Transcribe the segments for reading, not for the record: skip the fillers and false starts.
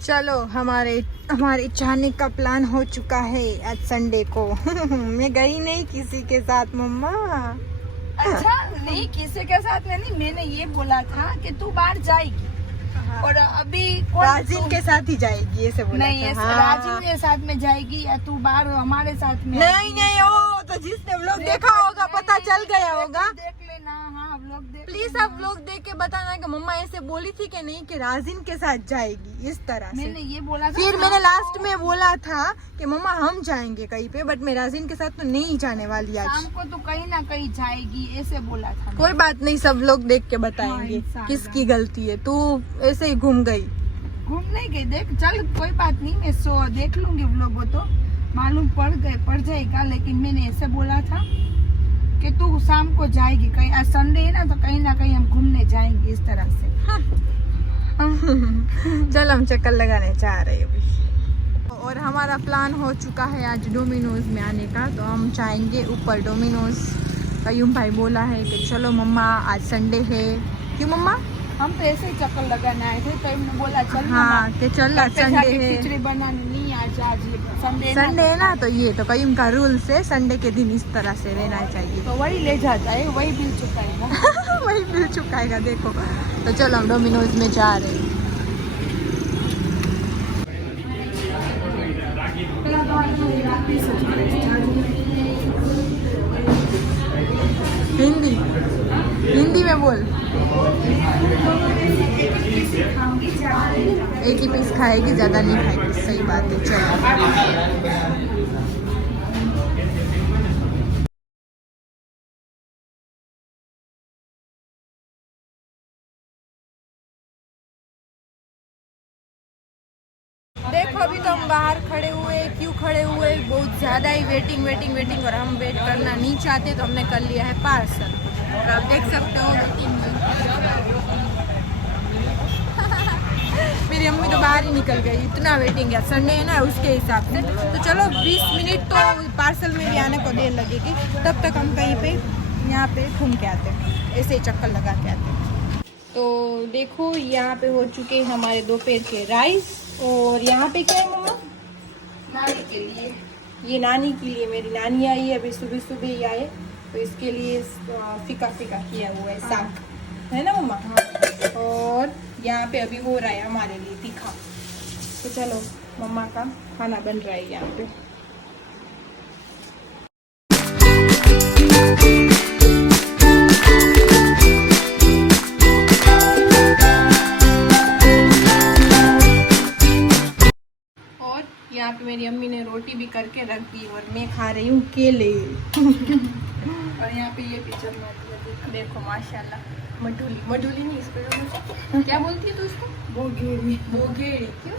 चलो हमारे जाने का प्लान हो चुका है आज संडे को। मैं गई नहीं किसी के साथ मम्मा। अच्छा नहीं, किसी के साथ नहीं, मैंने ये बोला था कि तू बाहर जाएगी और अभी राजिन के साथ ही जाएगी ऐसे बोला नहीं, था। राजिन के साथ में जाएगी या तू बाहर हमारे साथ में? नहीं नहीं, ओ तो जिसने व्लॉग देखा होगा पता चल गया होगा। देख लेना। हाँ, व्लॉग देख प्लीज आप व्लॉग देख के बताना कि मम्मा ऐसे बोली थी कि नहीं कि राजिन के साथ जाएगी इस तरह से। मैंने ये बोला था। फिर मैंने लास्ट में बोला था कि मम्मा हम जाएंगे कहीं पे, बट मैं राजिन के साथ तो नहीं जाने वाली आज। शाम को तो कहीं ना कहीं जाएगी ऐसे बोला था। कोई बात नहीं, सब लोग देख के बताएंगे किसकी गलती है। तू ऐसे ही घूम गई। घूमने गई, देख चल कोई बात नहीं, मैं देख लूंगी व्लॉग, वो तो मालूम पड़ जाएगा। लेकिन मैंने ऐसे बोला था कि तू शाम को जाएगी कहीं, आज संडे है ना तो कहीं ना कहीं हम घूमने जाएंगे इस तरह से। चल हम चक्कर लगाने जा रहे हैं अभी। और हमारा प्लान हो चुका है आज डोमिनोज में आने का, तो हम जाएंगे ऊपर डोमिनोज। कयूम भाई बोला है कि चलो मम्मा आज संडे है। क्यों मम्मा? हम तो ऐसे ही चक्कर लगाने आए थे, तो हमने बोला चल हाँ कि चल आज संडे है, खिचड़ी बनानी नहीं, आज संडे संडे है ना, तो ये तो कयूम का रूल से संडे के दिन इस तरह से रहना चाहिए। तो वही ले जाता है, वही बिल चुकाएगा। वही बिल चुकाएगा। देखो तो चलो हम डोमिनोज में जा रहे हैं। हिंदी में बोल। एक ही पीस खाएगी, ज्यादा नहीं खाएगी। सही बात है। चलो देखो अभी तो हम बाहर खड़े हुए। क्यों खड़े हुए? बहुत ज़्यादा ही वेटिंग और हम वेट करना नहीं चाहते, तो हमने कर लिया है पार्सल। और आप देख सकते हो मेरी अम्मी तो बाहर ही निकल गई, इतना वेटिंग है। संडे है ना उसके हिसाब से। तो चलो 20 मिनट तो पार्सल में भी आने को देर लगेगी, तब तक हम कहीं पे यहाँ पे घूम के आते हैं, ऐसे ही चक्कर लगा के आते हैं। तो देखो यहाँ पे हो चुके हमारे दोपहर के राइस। और यहाँ पे क्या है मम्मा? नानी के लिए, ये नानी के लिए। मेरी नानी आई है अभी सुबह ही आए, तो इसके लिए फीका किया हुआ है साग, है ना मम्मा? और यहाँ पे अभी हो रहा है हमारे लिए तीखा। तो चलो मम्मा का खाना बन रहा है यहाँ पे। यहाँ पे मेरी अम्मी ने रोटी भी करके रख दी और मैं खा रही हूँ केले। और यहाँ पे ये पिक्चर देखो माशाल्लाह। मटूली नहीं, इसको क्या बोलती है तू इसको? बोगेड़ी। क्यों?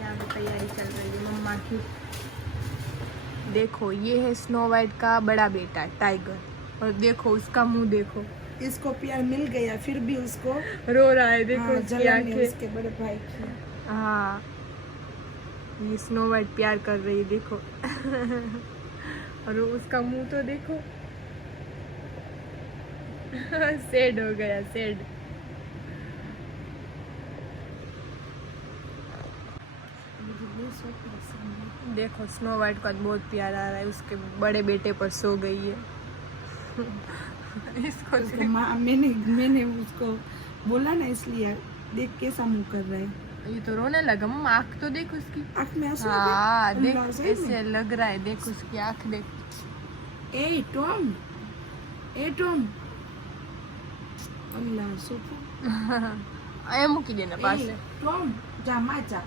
यहाँ पे तैयारी चल रही है मम्मा की। देखो ये है स्नो वाइट का बड़ा बेटा टाइगर, और देखो उसका मुंह देखो। इसको प्यार मिल गया फिर भी उसको रो रहा है। देखो हाँ, उसकी आंखें। उसके बड़े भाई की। हाँ ये स्नो वाइट प्यार कर रही है देखो। और उसका मुंह तो देखो। सेड हो गया, सेड। देखो स्नो वाइट का बहुत प्यार आ रहा है, उसके बड़े बेटे पर सो गई है। इसको मैंने उसको बोला ना, इसलिए देख कैसा मुंह कर रहा है। ये तो रोने लगा मम्मा। आँख तो देख उसकी। आँख में आंसू हाँ है? देख सही में? ऐसे लग रहा है, देख उसकी आँख देख। ए टॉम अल्लाह सोफा आया मुकी देना पास है। टॉम जा मा जा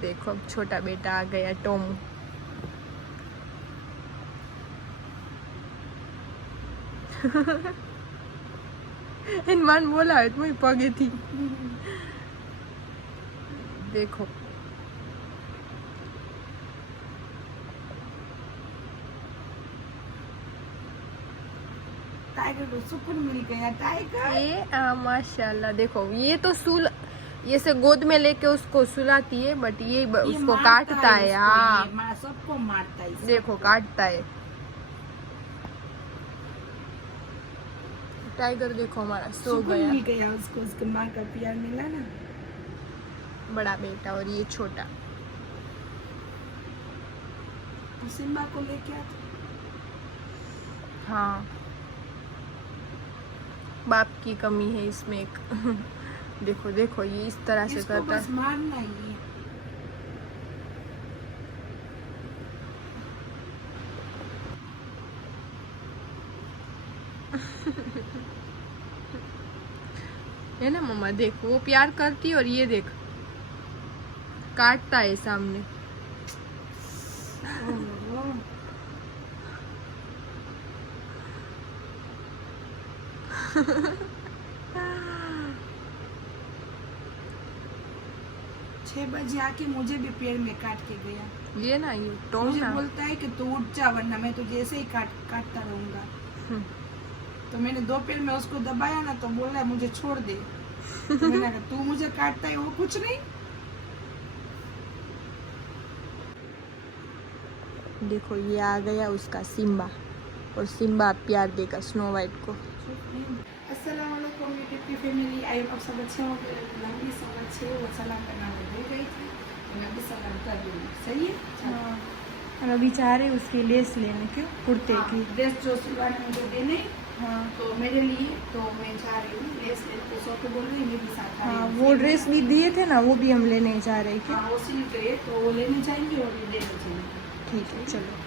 देखो अब छोटा बेटा आ गया टोमू। इनमान बोला है तुम्हें पगे थी। देखो टाइगर को सुकून मिल गया। टाइगर ये माशाल्लाह। देखो ये तो ये से गोद में लेके उसको सुलाती है, बट ये उसको काटता है। हाँ सबको मारता है। देखो काटता है। टाइगर देखो हमारा सो गया। मिल गया उसको, उसके माँ का प्यार मिला ना। बड़ा बेटा और ये छोटा। सिम्बा को लेके आता। हाँ बाप की कमी है इसमें एक। देखो देखो ये इस तरह से इसको करता बस है। मारना ही है। है ना मम्मा, देख वो प्यार करती है और ये देख काटता है सामने। छह बजे आके मुझे भी पेड़ में काट के गया। ये ना ये मुझे टोना। बोलता है कि तू उठ जा वरना मैं तुझे ऐसे ही काटता रहूंगा। तो मैंने दो पैर में उसको दबाया ना, तो बोल रहा है मुझे छोड़ दे। तो मैंने कहा तू मुझे काटता है वो कुछ नहीं। देखो ये आ गया उसका सिम्बा, और सिम्बा प्यार देगा स्नो वाइट को। अस्सलाम वालेकुम यूट्यूब की फैमिली। आई आप सब अच्छे होंगे। लंबी समझ है वो सलाम करना भूल गई थी, मैं भी सलाम कर रही हूँ। सही है। हाँ और अभी चाह रहे उसकी लेस लेने क्यों कुर्ते की। ड्रेस जो सिलवाने मुझे देने, हाँ तो मेरे लिए तो मैं चाह रही हूँ लेस लेने। सौ को बोल रही मैं भी साथ आ रही हाँ हूँ। वो ड्रेस भी दिए थे ना, वो भी हम लेने जा रहे हैं। हाँ वो सिल गए तो वो लेने जाएंगे और ये लेने जाएंगे। ठीक है चलो।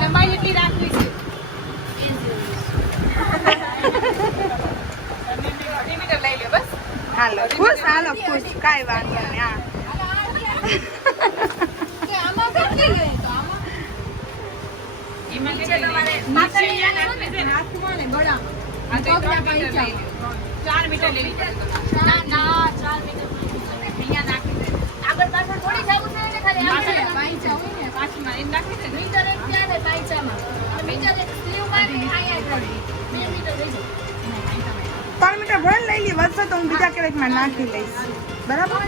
લંબાઈ એટલી રાખવી છે। હાલો ખુશ, હાલો ખુશ, કાંઈ વાંધો નહીં। હા ત્રણ મીટર ભણ લઈ લી, વધશે તો હું બીજા ક્યારેકમાં નાખી લઈશ, બરાબર?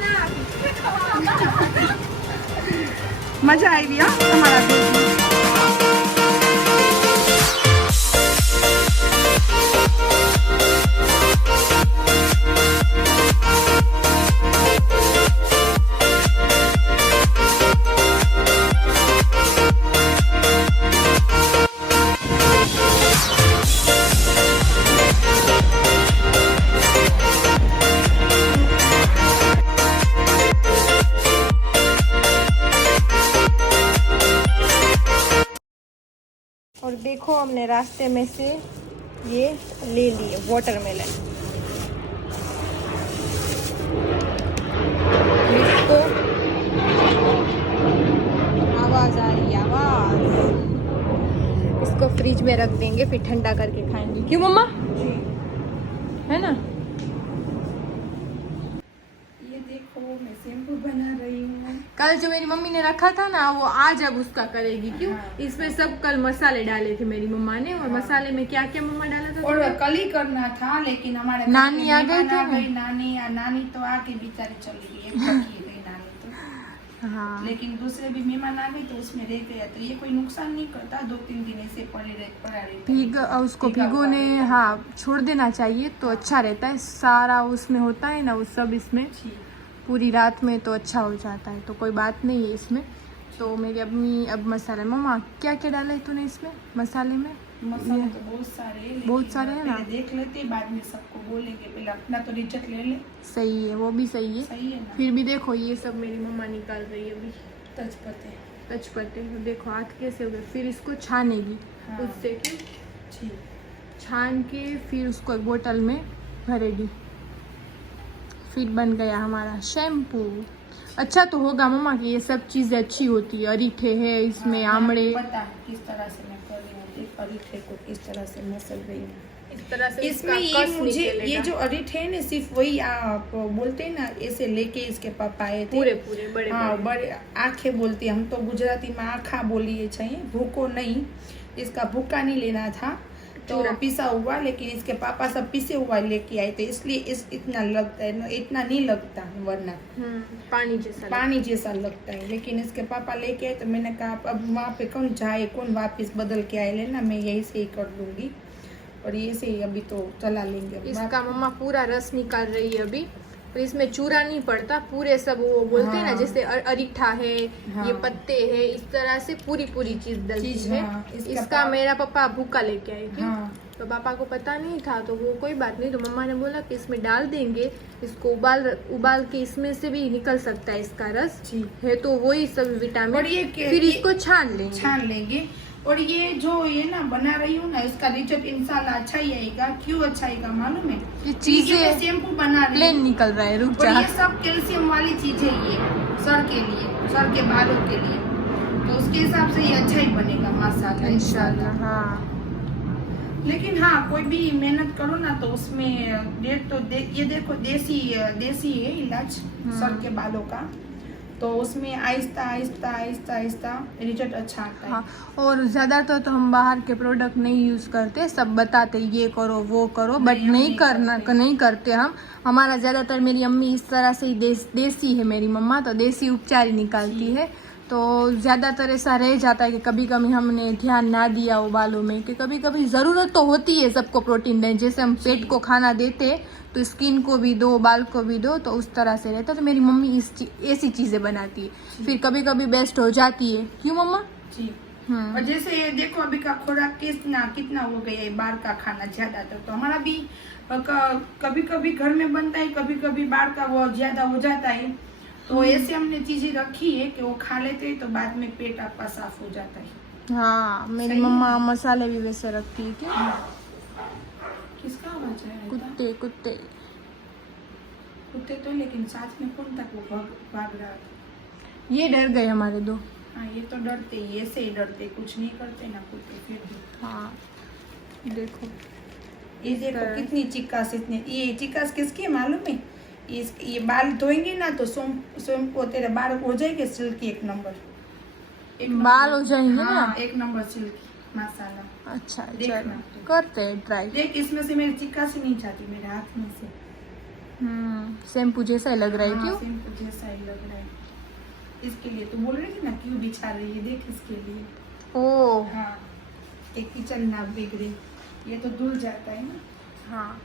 મજા આવી હા તમારા ભેગી। और देखो हमने रास्ते में से ये ले लिए वाटरमेलन। इसको की आवाज। इसको फ्रिज में रख देंगे, फिर ठंडा करके खाएंगे। क्यों मम्मा, है ना? ये देखो मैं शैम्पू बना रही हूँ। कल जो मेरी मम्मी ने रखा था ना, वो आज अब उसका करेगी। क्यों? हाँ। इसमें सब कल मसाले डाले थे मेरी मम्मा ने। और हाँ। मसाले में क्या क्या मम्मा डाला था? और कल ही करना था, लेकिन हमारे नानी आ गई थी ना। नानी तो आके बेचारी चली गई, थकी गई नानी तो। हाँ। लेकिन दूसरे भी मेहमान आ गए तो उसमें रह गया, तो ये कोई नुकसान नहीं करता। 2-3 दिन ऐसे पड़ा रहता है। उसको भिगोने, हाँ, छोड़ देना चाहिए तो अच्छा रहता है। सारा उसमें होता है ना, वो सब इसमें पूरी रात में तो अच्छा हो जाता है, तो कोई बात नहीं है इसमें। तो मेरी अम्मी अब मसाला, मम्मा क्या क्या डाला है तूने इसमें मसाले में? मसाले तो बहुत सारे हैं, लेकिन बहुत सारे हैं ना। पहले देख लेते, बाद में सबको बोलेंगे। पहले अपना तो रिजल्ट ले ले। सही है, वो भी सही है। सही है ना? फिर भी देखो ये सब मेरी मम्मा निकाल रही है अभी। तजपत्ते तजपत्ते देखो हाथ कैसे हो गए। फिर इसको छानेगी। हाँ। उससे क्यों ठीक। छान के फिर उसको एक बोतल में भरेगी। फिर बन गया हमारा शैम्पू। अच्छा तो होगा मम्मा कि ये सब चीज़ें अच्छी होती है। अरीठे है इसमें, हाँ, आमड़े। पता किस तरह से मैं कर रही हूँ। देख अरीठे को किस तरह से मसल रही हूँ। इस तरह से इसमें इसका ये कस मुझे निकलेगा। ये जो अरीठे है ना, सिर्फ वही आप बोलते हैं ना, ऐसे लेके इसके पापा आए थे पूरे पूरे बड़े हाँ बड़े। बड़े आँखें बोलती है, हम तो गुजराती में आँखा बोलिए चाहिए, भूको नहीं। इसका भूका नहीं लेना था तो चूरा। पिसा हुआ, लेकिन इसके पापा सब पिसे हुआ लेके आए थे, इसलिए इतना लगता है, इतना नहीं लगता वरना पानी जैसा लगता है। लेकिन इसके पापा लेके आए तो मैंने कहा अब वहाँ पे कौन जाए, कौन वापस बदल के आए, लेना मैं यही से ही कर लूँगी। और ये से ही अभी तो चला लेंगे। इसका मम्मा पूरा रस निकाल रही है अभी। और इसमें चूरा नहीं पड़ता, पूरे सब वो बोलते हैं ना, हाँ। जैसे अरीठा है, हाँ। ये पत्ते है, इस तरह से पूरी पूरी चीज डलती चीज़, है। हाँ। इसका मेरा पापा भूखा लेके आए थे। हाँ। तो पापा को पता नहीं था, तो वो कोई बात नहीं, तो मम्मा ने बोला कि इसमें डाल देंगे, इसको उबाल के इसमें से भी निकल सकता है इसका रस जी। है, तो वही सब विटामिन। और फिर इसको छान लेंगे। और ये जो ये ना बना रही हूँ ना, इसका रिजल्ट इंशाल्लाह अच्छा ही आएगा। क्यों अच्छा आएगा मालूम है? ये चीजें शैम्पू बना रही प्लेन हूँ निकल रहा है, रुक और जा। ये सब कैल्शियम वाली चीजें ये सर के लिए, सर के बालों के लिए, तो उसके हिसाब से ये अच्छा ही बनेगा माशाल्लाह इंशाल्लाह। हाँ, लेकिन हाँ, कोई भी मेहनत करो ना तो उसमें ये देखो देसी है इलाज सर के बालों का, तो उसमें आहिस्ता आहिस्ता रिजल्ट अच्छा आता है। हाँ। और ज़्यादातर तो हम बाहर के प्रोडक्ट नहीं यूज़ करते, सब बताते ये करो वो करो, बट नहीं, हम नहीं नहीं नहीं करते हम। हमारा ज़्यादातर, मेरी अम्मी इस तरह से ही देसी है मेरी मम्मा, तो देसी उपचार ही निकालती है। तो ज़्यादातर ऐसा रह जाता है कि कभी कभी हमने ध्यान ना दिया वो बालों में, कि कभी कभी ज़रूरत तो होती है सबको प्रोटीन देने, जैसे हम पेट को खाना देते हैं तो स्किन को भी दो, बाल को भी दो, तो उस तरह से रहता है। तो मेरी मम्मी ऐसी चीज़ें बनाती है, फिर कभी कभी बेस्ट हो जाती है। क्यों मम्मा? जी। और जैसे ये देखो अभी का खुराक कितना हो गया है, बाहर का खाना ज्यादातर, तो हमारा भी कभी कभी घर में बनता है, कभी कभी बाहर का वो ज्यादा हो जाता है, तो ऐसे हमने चीजें रखी है कि वो खा लेते हैं तो बाद में पेट आपका साफ हो जाता है। हाँ, मेरी मम्मा मसाले भी वैसे रखती है। क्या किसका आवाज है? कुत्ते कुत्ते तो, लेकिन साथ में कौन तक वो भाग रहा था? ये डर गए हमारे दो। हाँ, ये तो डरते ही, ऐसे ही डरते, कुछ नहीं करते ना कुत्ते फिर भी। हाँ देखो, ये देखो कितनी चिकास, ये चिकास किसकी है मालूम है? ये बाल धोएंगे ना तो शैम्पू तेरे बाल हो जाएंगे सिल्की, एक नंबर बाल हो जाएंगे ना। हाँ, एक नंबर सिल्की माशाल्लाह। अच्छा देखना चलो करते हैं ट्राई। देख, इसमें से मेरी चिकास नहीं जाती मेरे हाथ में से। शैम्पू जैसा ही लग रहा है। हाँ, क्यों? शैम्पू जैसा ही लग रहा है। इसके लिए तो बोल रही थी ना क्यों बिछा रही है, देख इसके लिए। ओ हाँ, एक किचन ना बिगड़े, ये तो धुल जाता है ना। हाँ,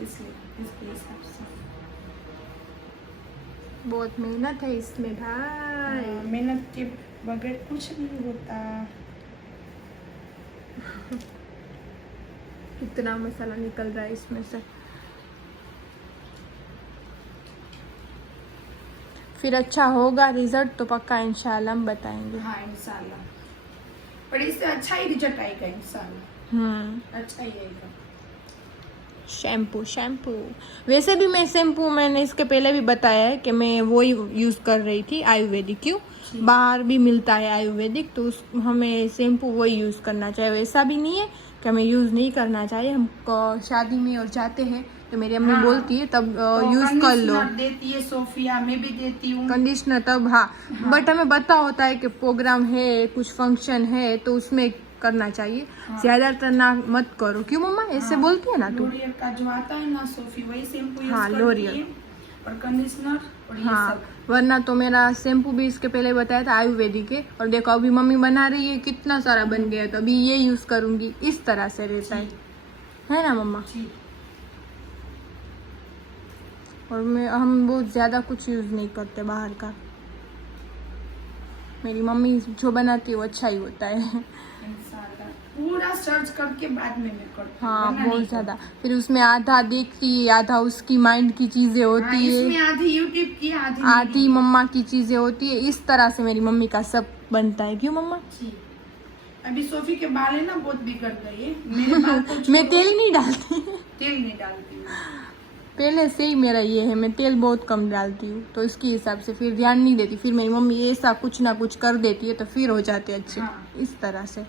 इसलिए इसके हिसाब से बहुत मेहनत है इसमें भाई। मेहनत के बगैर कुछ नहीं होता। कितना मसाला निकल रहा है इसमें से। फिर अच्छा होगा रिजल्ट तो पक्का इंशाल्लाह हम बताएंगे। हाँ इंशाल्लाह, पर इससे अच्छा ही रिजल्ट आएगा इंशाल्लाह, अच्छा ही आएगा। शैम्पू वैसे भी मैं शैम्पू मैंने इसके पहले भी बताया है कि मैं वो ही यूज़ कर रही थी आयुर्वेदिक। क्यों, बाहर भी मिलता है आयुर्वेदिक, तो उस हमें शैम्पू वही यूज़ करना चाहिए। वैसा भी नहीं है कि हमें यूज़ नहीं करना चाहिए। हम शादी में और जाते हैं तो मेरी अम्मी बोलती है तब यूज़ कर लो। देती है सोफिया, मैं भी देती हूँ कंडीशनर तब, हाँ। बट हमें पता होता है कि प्रोग्राम है, कुछ फंक्शन है, तो उसमें करना चाहिए। ज्यादातर ना मत करो। क्यों मम्मा, ऐसे बोलती है ना तू? लोरियल का जो आता है ना सोफी, वही शैम्पू यूज हाँ, करती लोरियल है और कंडीशनर और ये हाँ, सब। वरना तो मेरा शैम्पू भी इसके पहले बताया था आयुर्वेदिक है। और देखो अभी मम्मी बना रही है, कितना सारा बन गया है, तो अभी ये यूज करूंगी। इस तरह से रहता है ना मम्मा? और हम बहुत ज्यादा कुछ यूज नहीं करते बाहर का। मेरी मम्मी जो बनाती है वो अच्छा ही होता है। पूरा सर्च करके बाद में मैं करती हूँ। हाँ, बहुत ज्यादा। फिर उसमें आधा देखती, आधा उसकी माइंड की चीजें होती है, इसमें आधी यूट्यूब की, आधी मम्मा की चीजें होती है। इस तरह से मेरी मम्मी का सब बनता है। क्यों मम्मा? अभी सोफी के बाल है ना बहुत बिगड़ गए हैं। मेरे बाल तो मैं तेल नहीं डालती। तेल नहीं डालती हूँ। पहले से ही मेरा ये है, मैं तेल बहुत कम डालती हूँ, तो इसके हिसाब से फिर ध्यान नहीं देती। फिर मेरी मम्मी ऐसा कुछ ना कुछ कर देती है तो फिर हो जाते अच्छे। इस तरह से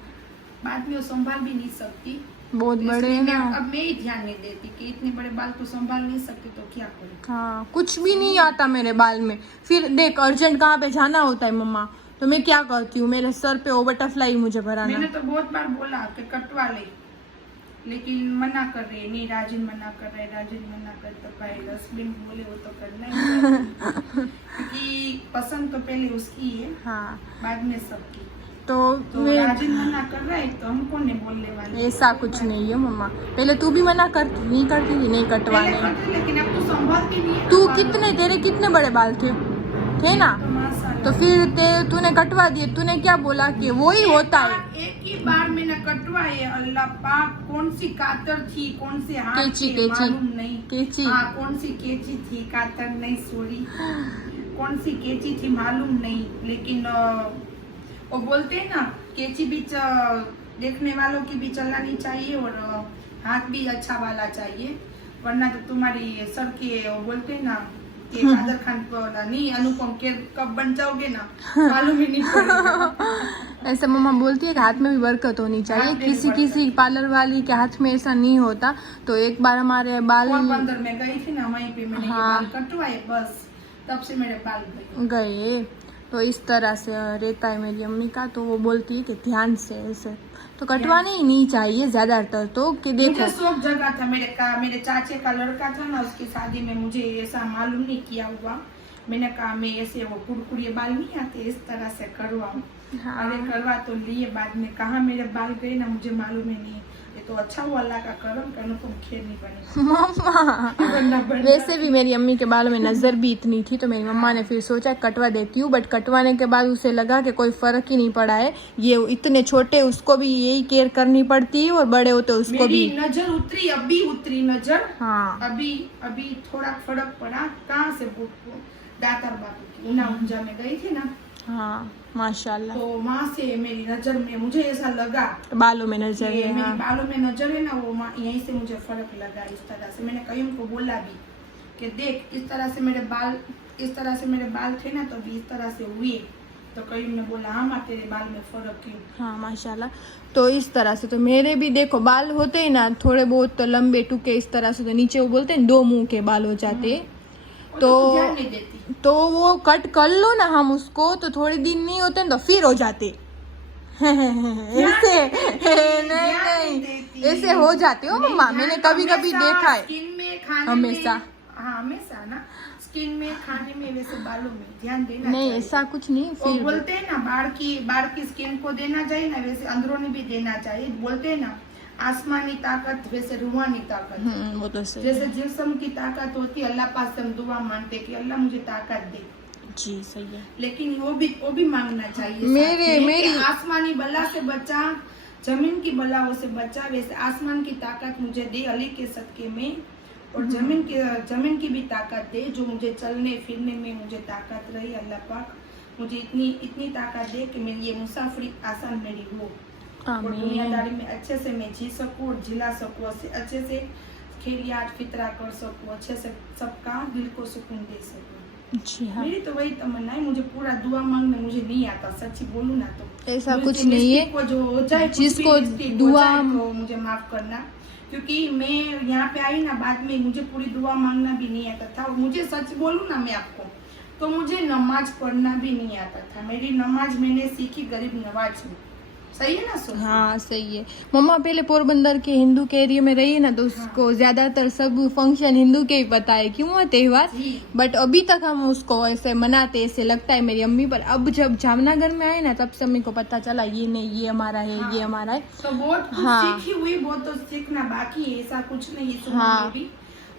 बाद में वो संभाल भी नहीं सकती, बहुत बड़े है ना। अब मैं ही ध्यान नहीं देती कि इतने बड़े बाल तो संभाल नहीं सकती, तो क्या करूँ। हाँ, कुछ भी नहीं आता मेरे बाल में। फिर देख, अर्जेंट कहाँ पे जाना होता है मम्मा, तो मैं क्या करती हूँ, मेरे सर पे वो बटरफ्लाई मुझे भराना। मैंने तो बहुत बार बोला कि कटवा ले, लेकिन मना कर रही है। नहीं, राजन मना कर रहे, राजन मना कर, तो भाई हस्बैंड बोले वो तो करना ही क्योंकि पसंद तो पहले उसकी है, हाँ, बाद में सबकी। तो राजन मना कर रहा है तो हमको नहीं बोलने वाले। ऐसा कुछ नहीं है मम्मा, पहले तू भी मना करती नहीं करती थी, नहीं कटवाने, लेकिन अब तो संभालती नहीं है। तू तेरे कितने बड़े बाल थे ना, तो फिर तूने कटवा दिए। तूने क्या बोला कि वो ही होता है। एक ही बार मैंने कटवाए, अल्लाह पाक, कौन सी कातर थी, कौन से हाथ थे मालूम नहीं। कैची, हाँ, कौन सी कैची थी, कातर नहीं, सॉरी, कौन सी कैची थी मालूम नहीं। लेकिन वो बोलते हैं ना, कैची भी देखने वालों की भी चलानी चाहिए और हाथ भी अच्छा वाला चाहिए, वरना तो तुम्हारी सर के वो बोलते हैं ना कि कादर खान नहीं, अनुपम के कब बन जाओगे ना, मालूम ही नहीं पड़ेगा। ऐसा मम्मा बोलती है कि हाथ में भी बरकत होनी चाहिए। किसी पार्लर वाली के हाथ में ऐसा नहीं होता। तो एक बार हमारे बाल अंदर में गई थी ना, वहीं पे मैंने बाल कटवाए, बस तब से मेरे बाल गए। तो इस तरह से रहता है मेरी अम्मी का। तो वो बोलती है कि ध्यान से ऐसे तो कटवाने ही नहीं चाहिए ज्यादातर। तो कि देखो, मुझे शौक जगह था, मेरे चाचे का लड़का था ना, उसकी शादी में मुझे ऐसा मालूम नहीं किया हुआ। मैंने कहा मैं ऐसे वो कुड़कुड़िए बाल नहीं आते, इस तरह से करवाऊं। हाँ। अरे करवा तो लिए, बाद में कहा मेरे बाल गए ना, मुझे मालूम ही नहीं। ये तो अच्छा हुआ, अल्लाह का करम, करने को खेर नहीं बने मम्मा। वैसे भी मेरी अम्मी के बालों में नजर भी इतनी थी, तो मेरी मम्मा ने फिर सोचा कटवा देती हूँ। बट कटवाने के बाद उसे लगा कि कोई फर्क ही नहीं पड़ा है। ये इतने छोटे, उसको भी यही केयर करनी पड़ती है, और बड़े होते उसको भी। नजर उतरी, अभी उतरी नजर। हाँ, अभी थोड़ा फर्क पड़ा। कहाँ से दातर बाबू उना उंजा में गई थी ना, हाँ, माशाल्लाह। तो वहाँ से मेरी नजर में मुझे ऐसा लगा, बालों में नजर है, मेरी बालों में नजर है ना, वो यहीं से मुझे फर्क लगा। इस तरह से मैंने कहीं उनको बोला भी कि देख, इस तरह से मेरे बाल थे ना, तो अभी इस तरह से हुए। तो कहीं ने बोला हाँ माँ, तेरे बाल में फर्क है। हाँ, माशाल्लाह। तो इस तरह से तो मेरे भी देखो बाल होते हैं ना, थोड़े बहुत तो लंबे टूके इस तरह से, तो नीचे वो बोलते हैं 2 मुंह के बाल हो जाते। तो वो कट कर लो ना हम उसको, तो थोड़े दिन नहीं होते तो फिर हो जाते। ऐसे नहीं, ऐसे हो जाते हो मम्मा, मैंने कभी कभी देखा है। हमेशा ना, स्किन में, खाने में, वैसे बालों में ध्यान देना नहीं, ऐसा कुछ नहीं। फिर बोलते हैं ना, बाढ़ की स्किन को देना चाहिए ना, वैसे अंदरूनी भी देना चाहिए। बोलते हैं ना, आसमानी ताकत वैसे रूहानी ताकत। वो तो सही। जैसे जिस्म की ताकत होती है, अल्लाह पास हम दुआ मांगते कि अल्लाह मुझे ताकत दे। जी सही है, लेकिन वो भी मांगना चाहिए। मेरी आसमानी बला से बचा, जमीन की बलाओं से बचा, वैसे आसमान की ताकत मुझे दे अली के सदके में, और जमीन की भी ताकत दे, जो मुझे चलने फिरने में मुझे ताकत रही। अल्लाह पाक मुझे इतनी ताकत दे कि मेरी ये मुसाफरी आसान मेरी हो, और दुनियादारी में अच्छे से मैं जी सकूँ और जिला सकूँ, अच्छे से खैरियत फितरा कर सकूं, अच्छे से सबका दिल को सुकून दे सकूं। जी हाँ, मेरी तो वही तमन्ना है। मुझे पूरा दुआ मांगना मुझे नहीं आता, सच्ची बोलूं ना तो ऐसा मुझे कुछ नहीं है। को जो हो जाए, कुछ भी जिसको mistake हो दुआ जाए तो मुझे माफ करना, क्योंकि मैं यहाँ पे आई ना बाद में मुझे पूरी दुआ मांगना भी नहीं आता था। और मुझे सच बोलूं ना मैं आपको तो मुझे नमाज पढ़ना भी नहीं आता था। मेरी नमाज मैंने सीखी गरीब नवाज में। सही है ना सुन? हाँ सही है। मम्मा पहले पोरबंदर के हिंदू के एरिया में रही है ना, तो उसको ज्यादातर सब फंक्शन हिंदू के ही पता है, क्यों है त्योहार। जी। बट अभी तक हम उसको ऐसे मनाते, ऐसे लगता है मेरी अम्मी पर। अब जब जामनगर में आए ना, तब से अम्मी को पता चला ये नहीं, ये हमारा है, हाँ। ये हमारा है। तो बहुत कुछ हाँ। सीखी हुई, बहुत तो सीखना बाकी है, ऐसा कुछ नहीं है सुमन हाँ। बेबी।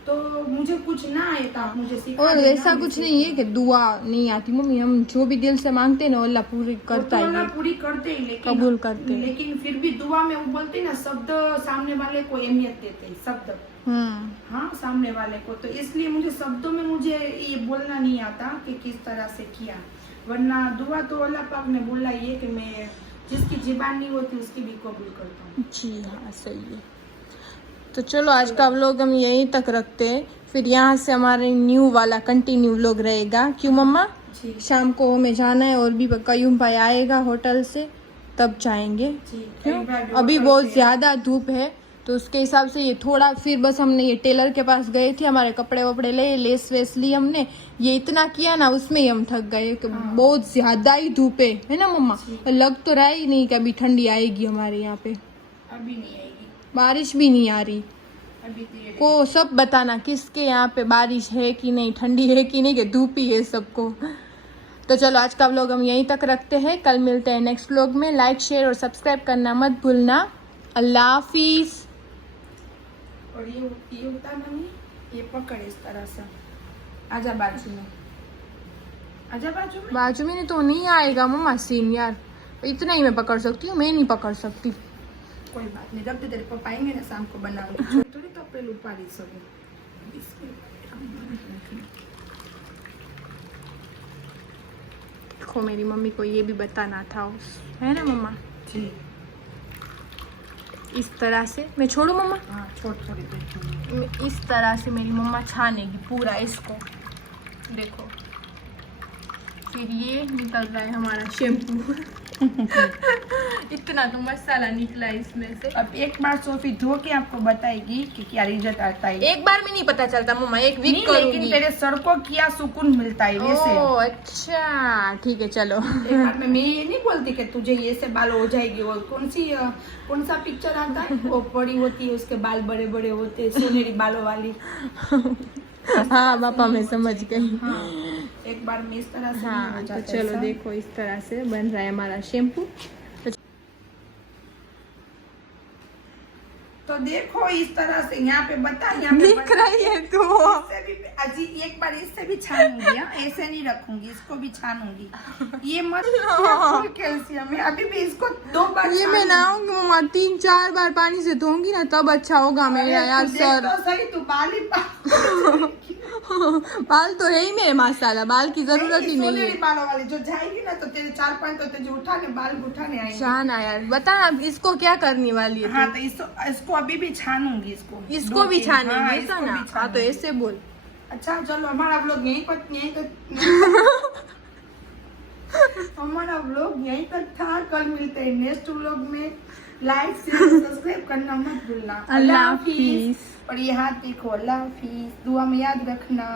तो मुझे कुछ ना आए तो आप मुझे सिखा और देना, ऐसा मैं कुछ सीख नहीं है कि दुआ नहीं आती मम्मी। हम जो भी दिल से मांगते हैं ना, अल्लाह पूरी वो करता तो है। अल्लाह ये पूरी करते हैं, लेकिन कबूल करते हैं। लेकिन फिर भी दुआ में वो बोलते हैं ना, शब्द सामने वाले को अहमियत देते हैं, शब्द। हाँ, सामने वाले को। तो इसलिए मुझे शब्दों में मुझे ये बोलना नहीं आता कि किस तरह से किया, वरना दुआ तो अल्लाह पाक ने बोला ये कि मैं जिसकी जुबान नहीं होती उसकी भी कबूल करता हूँ। जी हाँ सही है। तो चलो आज का व्लॉग हम यहीं तक रखते हैं, फिर यहाँ से हमारे न्यू वाला कंटिन्यू व्लॉग रहेगा। क्यों मम्मा? जी शाम को हमें जाना है और भी कयूम भाई आएगा होटल से, तब जाएंगे। जी। क्यों? एक बार भी अभी होटल बहुत से- ज्यादा धूप है, तो उसके हिसाब से ये थोड़ा, फिर बस हमने ये टेलर के पास गए थे, हमारे कपड़े वपड़े ले, लेस वेस ली हमने, ये इतना किया ना, उसमें ही हम थक गए कि बहुत ज्यादा ही धूप है ना मम्मा। लग तो रहा ही नहीं कि अभी ठंडी आएगी हमारे यहाँ पे, अभी नहीं आएगी, बारिश भी नहीं आ रही। अभी धीरे को सब बताना किसके यहाँ पे बारिश है कि नहीं, ठंडी है कि नहीं, कि धूप ही है सबको। तो चलो आज का व्लॉग हम यहीं तक रखते हैं, कल मिलते हैं नेक्स्ट व्लॉग में। लाइक शेयर और सब्सक्राइब करना मत भूलना। अल्लाह हाफिज। और ये होता है मम्मी, ये पकड़ इस तरह से, आजा बाजू में, आजा बाजू में। बाजू में तो नहीं आएगा मम्मा सीन यार, इतना ही मैं पकड़ सकती हूँ, मैं नहीं पकड़ सकती। कोई बात नहीं, जब तेरे पापा आएंगे ना शाम को बनाऊंगी, थोड़ी थोड़ी तो पहले उपाड़ी सकूं। देखो मेरी मम्मी को ये भी बताना था, है ना मम्मा? जी। इस तरह से मैं छोड़ू मम्मा? हाँ, थोड़ी देर। इस तरह से मेरी मम्मा छानेगी पूरा इसको, देखो। फिर ये निकल रहा है हमारा शैम्पू। इतना तो मसाला निकला इसमें से। अब एक बार सोफी धो के आपको बताएगी कि क्या रिजल्ट आता है। एक बार में नहीं पता चलता मम्मा, एक वीक नहीं, करूंगी। लेकिन तेरे सर को क्या सुकून मिलता है वैसे। ओह अच्छा, ठीक है चलो। एक बार में मैं ये नहीं बोलती कि तुझे ये से बाल हो जाएगी। और कौन सा पिक्चर आता है, वो बड़ी होती है उसके बाल बड़े बड़े होते हैं, सोनेरी बालों वाली। हाँ पापा मैं समझ गई। हाँ, एक बार में इस तरह से हाँ हो तो जाता चलो है। देखो इस तरह से बन रहा है हमारा शैम्पू। तो देखो इस तरह से यहाँ पे बता, यहाँ पे दिख रही है तू। इससे भी अजी एक बार इससे भी छानूंगी। हाँ, ऐसे नहीं रखूंगी, इसको भी छानूंगी। ये मत कैल्शियम है, अभी भी इसको 2 बार ये मैं नहाऊंगी मम्मा, 3-4 बार पानी से धोऊंगी ना, तब अच्छा होगा मेरा यार सर। तो सही, तू बाल ही बाल तो है ही मेरे माशाल्लाह, बाल की जरूरत ही नहीं है। सोनेरी बालों वाली जो जाएगी ना, तो तेरे 4-5 तो तुझे उठाने बाल उठाने आएंगे। जाना यार, बता अब इसको क्या करने वाली है? हाँ, तो इसको अभी भी छानूंगी, इसको भी छानेंगे हाँ, ऐसा इसको ना? भी हाँ तो छानूंगी। ऐसे बोल। अच्छा चलो, हमारा व्लॉग यहीं हमारा व्लॉग यहीं तक था। कल मिलते हैं नेक्स्ट व्लॉग में। लाइक शेयर सब्सक्राइब करना मत भूलना। अल्लाह हाफिज। और ये हाथ देखो, अल्लाह हाफिज। दुआ में याद रखना।